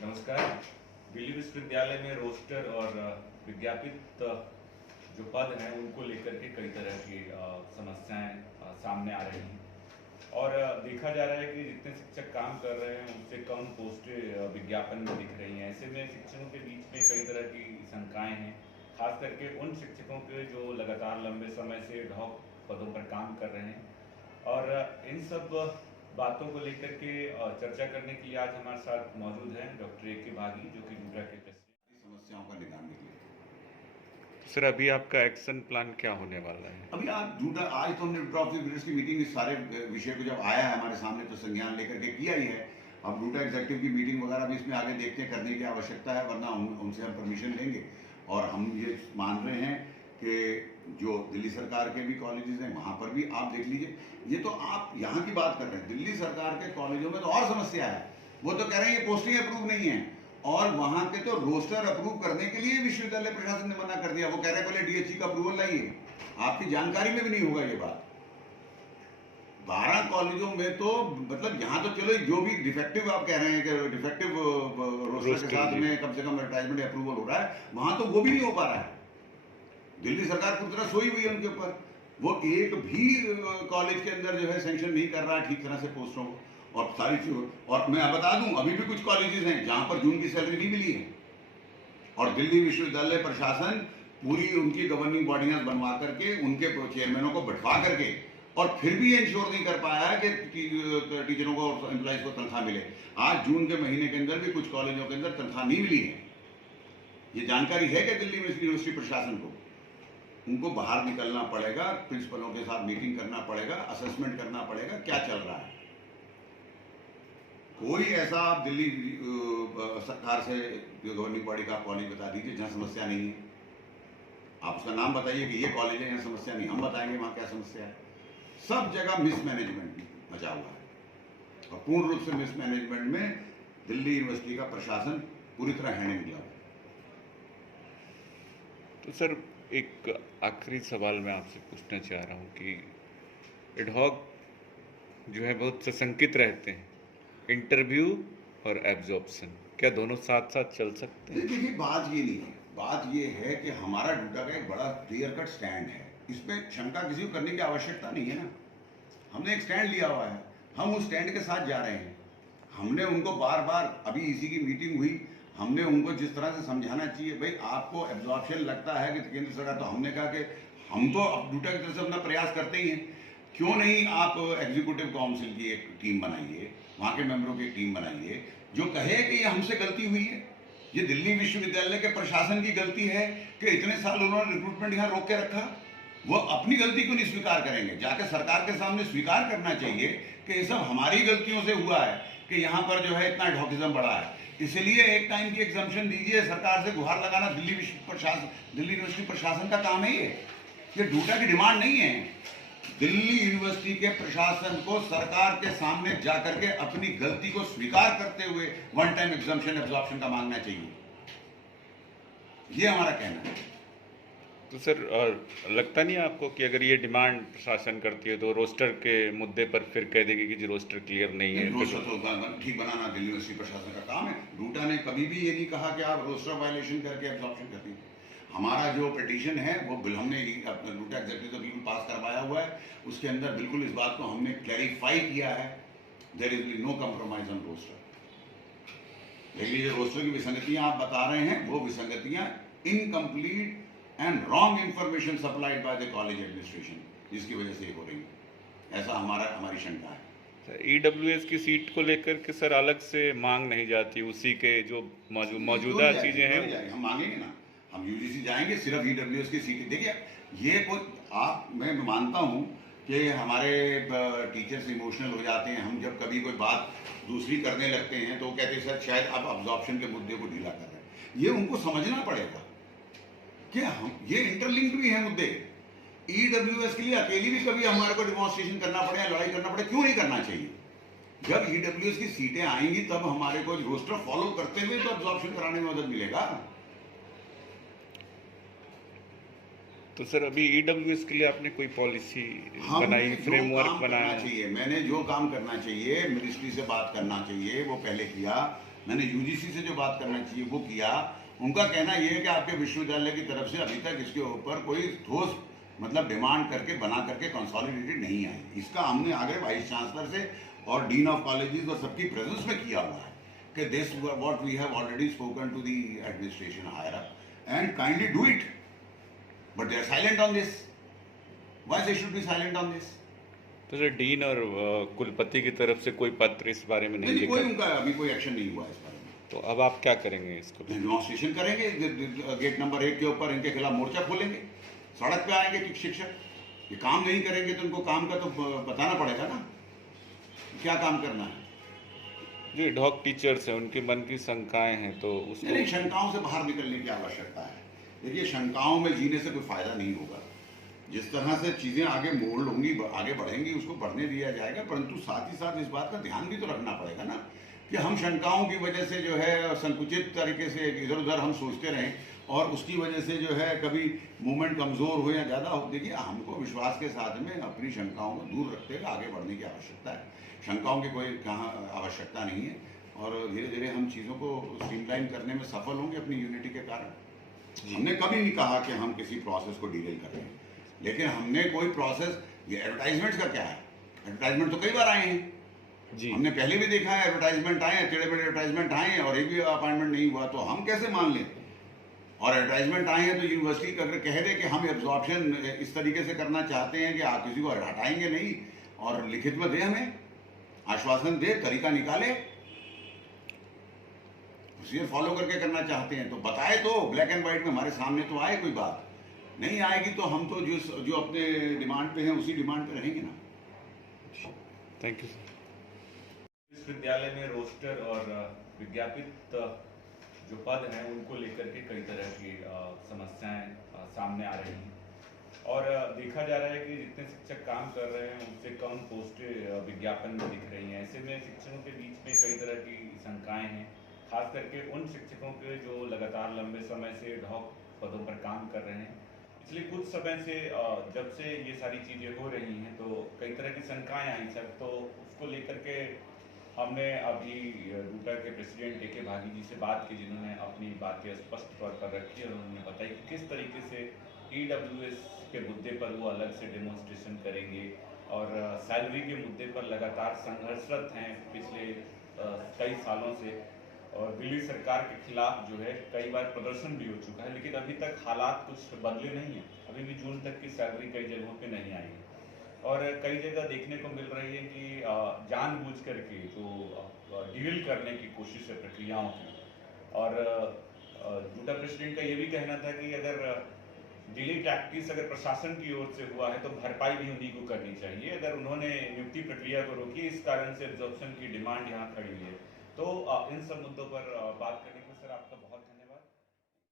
नमस्कार। दिल्ली विश्वविद्यालय में रोस्टर और विज्ञापित जो पद हैं उनको लेकर के कई तरह की समस्याएं सामने आ रही हैं और देखा जा रहा है कि जितने शिक्षक काम कर रहे हैं उससे कम पोस्टें विज्ञापन में दिख रही हैं। ऐसे में शिक्षकों के बीच में कई तरह की शंकाएं हैं, खास करके उन शिक्षकों के जो लगातार लंबे समय से ढौक पदों पर काम कर रहे हैं। और इन सब बातों को लेकर के चर्चा करने के लिए आज हमारे साथ मौजूद हैं डॉक्टर ए.के. भागी, जो कि डूडा के प्रेसिडेंट। समस्याओं का निदान निकले। सर, अभी आपका एक्शन प्लान क्या होने वाला है? अभी आज झूठा आज तो हमने ड्रॉप लीडर्स की मीटिंग इस सारे विषय को जब आया है हमारे सामने तो संज्ञान लेकर के किया ही है। अब डूडा एग्जीक्यूटिव की मीटिंग वगैरह भी इसमें आगे देखते हैं, करने की आवश्यकता है, वरना उनसे हम परमिशन लेंगे। और हम ये मान रहे हैं कि जो दिल्ली सरकार के भी कॉलेजेस हैं वहाँ पर भी आप देख लीजिए। ये तो आप यहाँ की बात कर रहे हैं, दिल्ली सरकार के कॉलेजों में तो और समस्या है। वो तो कह रहे हैं ये पोस्टिंग अप्रूव नहीं है, और वहाँ के तो रोस्टर अप्रूव करने के लिए विश्वविद्यालय प्रशासन ने मना कर दिया। वो कह रहे हैं पहले डीएचई का अप्रूवल लाइए। आपकी जानकारी में भी नहीं होगा ये बात। 12 कॉलेजों में तो मतलब यहाँ तो चलो जो भी डिफेक्टिव आप कह रहे हैं कि डिफेक्टिव रोस्टर के साथ में कम से कम एडवर्टाइजमेंट अप्रूवल हो रहा है, वहां तो वो भी नहीं हो पा रहा है। दिल्ली सरकार पूरी तरह सोई हुई है उनके ऊपर। वो एक भी कॉलेज के अंदर जो है सैंक्शन नहीं कर रहा है ठीक तरह से पोस्टों को, और सारी चीज। और मैं बता दूं अभी भी कुछ कॉलेजेस हैं जहां पर जून की सैलरी नहीं मिली है, और दिल्ली विश्वविद्यालय प्रशासन पूरी उनकी गवर्निंग बॉडियां बनवा करके उनके चेयरमैनों को बैठवा करके और फिर भी ये इंश्योर नहीं कर पाया है कि टीचरों को और एम्प्लॉइज को तनख्वाह मिले। आज जून के महीने के अंदर भी कुछ कॉलेजों के अंदर तनख्वाह नहीं मिली है। ये जानकारी है कि दिल्ली यूनिवर्सिटी प्रशासन को उनको बाहर निकलना पड़ेगा, प्रिंसिपलों के साथ मीटिंग करना पड़ेगा, असेसमेंट करना पड़ेगा क्या चल रहा है। कोई ऐसा आप दिल्ली सरकार से गवर्निंग बॉडी का कॉलेज बता दीजिए जहां समस्या नहीं है। आप उसका नाम बताइए कि ये कॉलेज है यहाँ समस्या नहीं, हम बताएंगे वहां क्या समस्या है। सब जगह मिसमैनेजमेंट मचा हुआ है, और पूर्ण रूप से मिसमैनेजमेंट में दिल्ली यूनिवर्सिटी का प्रशासन पूरी तरह हैंड निकला हुआ। तो सर, एक आखिरी सवाल मैं आपसे पूछना चाह रहा हूँ कि एडहॉक जो है बहुत सशंकित रहते हैं, इंटरव्यू और एब्जॉर्प्शन, क्या दोनों साथ साथ चल सकते हैं? देखिए बात ये नहीं है, बात ये है कि हमारा डूडा का एक बड़ा क्लियर कट स्टैंड है। इसमें शंका किसी को करने की आवश्यकता नहीं है ना। हमने एक स्टैंड लिया हुआ है, हम उस स्टैंड के साथ जा रहे हैं। हमने उनको बार बार, अभी इसी की मीटिंग हुई, हमने उनको जिस तरह से समझाना चाहिए, भाई आपको एब्जॉर्प्शन लगता है कि केंद्र सरकार, तो हमने कहा कि हम तो अब डूडा की तरफ से अपना प्रयास करते ही हैं, क्यों नहीं आप एग्जीक्यूटिव काउंसिल की एक टीम बनाइए, वहाँ के मेंबरों की एक टीम बनाइए जो कहे कि ये हमसे गलती हुई है, ये दिल्ली विश्वविद्यालय के प्रशासन की गलती है कि इतने साल उन्होंने रिक्रूटमेंट यहाँ रोक के रखा। वो अपनी गलती को नहीं स्वीकार करेंगे, जाकर सरकार के सामने स्वीकार करना चाहिए कि ये सब हमारी गलतियों से हुआ है कि यहाँ पर जो है इतना ढौकिज्म बढ़ा है। इसलिए एक टाइम की एग्जम्पशन दीजिए, सरकार से गुहार लगाना दिल्ली यूनिवर्सिटी प्रशासन का काम है। ये डूडा की डिमांड नहीं है। दिल्ली यूनिवर्सिटी के प्रशासन को सरकार के सामने जाकर के अपनी गलती को स्वीकार करते हुए वन टाइम एग्जम्पशन एब्जॉर्प्शन का मांगना चाहिए, ये हमारा कहना है। तो सर, लगता नहीं आपको कि अगर ये डिमांड प्रशासन करती है तो रोस्टर के मुद्दे पर फिर कह देगी कि जी रोस्टर क्लियर नहीं है? रोस्टर तो ठीक बनाना दिल्ली यूनिवर्सिटी प्रशासन का काम है। डूडा ने कभी भी ये नहीं कहा कि आप रोस्टर वायलेशन करके एब्जॉर्प्शन करती है। हमारा जो पिटीशन है वो हमने अपना डूडा एग्जीक्यूटिव तो बिल्कुल पास करवाया हुआ है, उसके अंदर बिल्कुल इस बात को हमने क्लैरिफाई किया है, there is no compromise on roster. लेकिन जो रोस्टर की विसंगतियां आप बता रहे हैं वो विसंगतियां incomplete and wrong information supplied by the college administration, जिसकी वजह से ये हो रही है, ऐसा हमारी शंका है। ईडब्ल्यूएस की सीट को लेकर के सर अलग से मांग नहीं जाती, उसी के जो मौजूदा चीजें हैं हम मांगेंगे ना, हम यूजीसी जाएंगे, सिर्फ ईडब्ल्यूएस की सीटें। देखिए ये कोई मैं मानता हूँ कि हमारे टीचर्स इमोशनल हो जाते हैं, हम जब कभी कोई बात दूसरी करने लगते हैं तो वो कहते हैं सर शायद आप अब्जॉर्प्शन के मुद्दे को ढीला कर रहे हैं। ये उनको समझना पड़ेगा कि हम ये इंटरलिंक्ड भी है मुद्दे। ईडब्ल्यूएस के लिए अकेली भी कभी हमारे को डिमॉन्स्ट्रेशन करना पड़े या लड़ाई करना पड़े, क्यों नहीं करना चाहिए? जब ईडब्ल्यूएस की सीटें आएंगी तब हमारे को रोस्टर फॉलो करते हुए तो अब्जॉर्प्शन कराने में मदद मिलेगा। तो सर अभी ईडब्ल्यूएस के लिए आपने कोई पॉलिसी बनाई, फ्रेमवर्क बनाया? चाहिए, मैंने जो काम करना चाहिए, मिनिस्ट्री से बात करना चाहिए वो पहले किया। मैंने यूजीसी से जो बात करना चाहिए वो किया। उनका कहना यह है कि आपके विश्वविद्यालय की तरफ से अभी तक इसके ऊपर कोई ठोस मतलब डिमांड करके बना करके कंसोलिडेटेड नहीं आई। इसका हमने आगे वाइस चांसलर से और डीन ऑफ कॉलेजेस और सबकी प्रेजेंस में किया हुआ है कि this what we have already spoken to the administration higher up and kindly do it, but they are silent on this. Why they should be silent on this? तो sir dean और कुलपति की तरफ से कोई पत्र इस बारे में नहीं नहीं, कोई लिखा, उनका अभी कोई एक्शन नहीं हुआ इस बारे में। तो अब आप क्या करेंगे इसको? डेमोन्स्ट्रेशन करेंगे, गेट नंबर 1 के ऊपर इनके खिलाफ मोर्चा खोलेंगे, सड़क पे आएंगे कि शिक्षक ये काम नहीं करेंगे तो उनको काम का तो बताना पड़ेगा ना, क्या काम करना है। जो एडहॉक टीचर्स हैं उनके मन की शंकाएं हैं तो उसको नहीं, शंकाओं से बाहर निकलने की आवश्यकता है। देखिए, शंकाओं में जीने से कोई फायदा नहीं होगा। जिस तरह से चीजें आगे मोड़ होंगी, आगे बढ़ेंगी, उसको बढ़ने दिया जाएगा, परंतु साथ ही साथ इस बात का ध्यान भी तो रखना पड़ेगा ना कि हम शंकाओं की वजह से जो है संकुचित तरीके से इधर उधर हम सोचते रहें और उसकी वजह से जो है कभी मूवमेंट कमजोर हो या ज्यादा हो। देखिए, हमको विश्वास के साथ में अपनी शंकाओं को दूर रखते हुए आगे बढ़ने की आवश्यकता है। शंकाओं की कोई कहाँ आवश्यकता नहीं है और धीरे धीरे हम चीज़ों को स्ट्रीमलाइन करने में सफल होंगे अपनी यूनिटी के कारण। हमने कभी नहीं कहा कि हम किसी प्रोसेस को डिले कर रहे हैं, लेकिन हमने कोई प्रोसेस, ये एडवर्टाइजमेंट्स का क्या है, एडवर्टाइजमेंट तो कई बार आए हैं जी हमने पहले भी देखा है, एडवर्टाइजमेंट आए हैं, टेढ़े मेढ़े एडवर्टाइजमेंट आए हैं और एक भी अपॉइंटमेंट नहीं हुआ, तो हम कैसे मान लें। और एडवर्टाइजमेंट आए हैं तो यूनिवर्सिटी अगर कह दे कि हम एब्जॉर्प्शन इस तरीके से करना चाहते हैं कि आप किसी को हटाएंगे नहीं और लिखित में दे, हमें आश्वासन दे, तरीका निकाले, प्रोसीजर फॉलो करके करना चाहते हैं तो बताए, तो ब्लैक एंड व्हाइट में हमारे सामने तो आए। कोई बात नहीं आएगी तो हम तो जो अपने डिमांड पे हैं उसी डिमांड पे रहेंगे ना। Thank you sir. विश्वविद्यालय में रोस्टर और विज्ञापित जो पद हैं उनको लेकर के कई तरह की समस्याएं सामने आ रही हैं और देखा जा रहा है कि जितने शिक्षक काम कर रहे हैं उससे कम पोस्टें विज्ञापन में दिख रही हैं। ऐसे में शिक्षकों के बीच में कई तरह की शंकाएं हैं, खास करके उन शिक्षकों के जो लगातार लंबे समय से एडहॉक पदों पर काम कर रहे हैं। पिछले कुछ समय से जब से ये सारी चीज़ें हो रही हैं तो कई तरह की शंकाएं आई सर, तो उसको लेकर के हमने अभी रूटा के प्रेसिडेंट ए.के. भागी जी से बात की, जिन्होंने अपनी बातें स्पष्ट तौर पर रखी और उन्होंने बताई कि किस तरीके से EWS के मुद्दे पर वो अलग से डेमोन्स्ट्रेशन करेंगे और सैलरी के मुद्दे पर लगातार संघर्षरत हैं पिछले कई सालों से और दिल्ली सरकार के खिलाफ जो है कई बार प्रदर्शन भी हो चुका है, लेकिन अभी तक हालात कुछ बदले नहीं हैं। अभी भी जून तक की सैलरी कई जगहों पे नहीं आई है और कई जगह देखने को मिल रही है कि जानबूझ करके जो डिविल करने की कोशिश है प्रक्रियाओं की। और रूटा प्रेसिडेंट का ये भी कहना था कि अगर डिले टैक्टिक्स अगर प्रशासन की ओर से हुआ है तो भरपाई भी उन्हीं को करनी चाहिए। अगर उन्होंने नियुक्ति प्रक्रिया को रोकी, इस कारण से एब्जॉर्प्शन की डिमांड यहाँ खड़ी है। तो इन सब मुद्दों पर बात करने के लिए सर आपका बहुत धन्यवाद।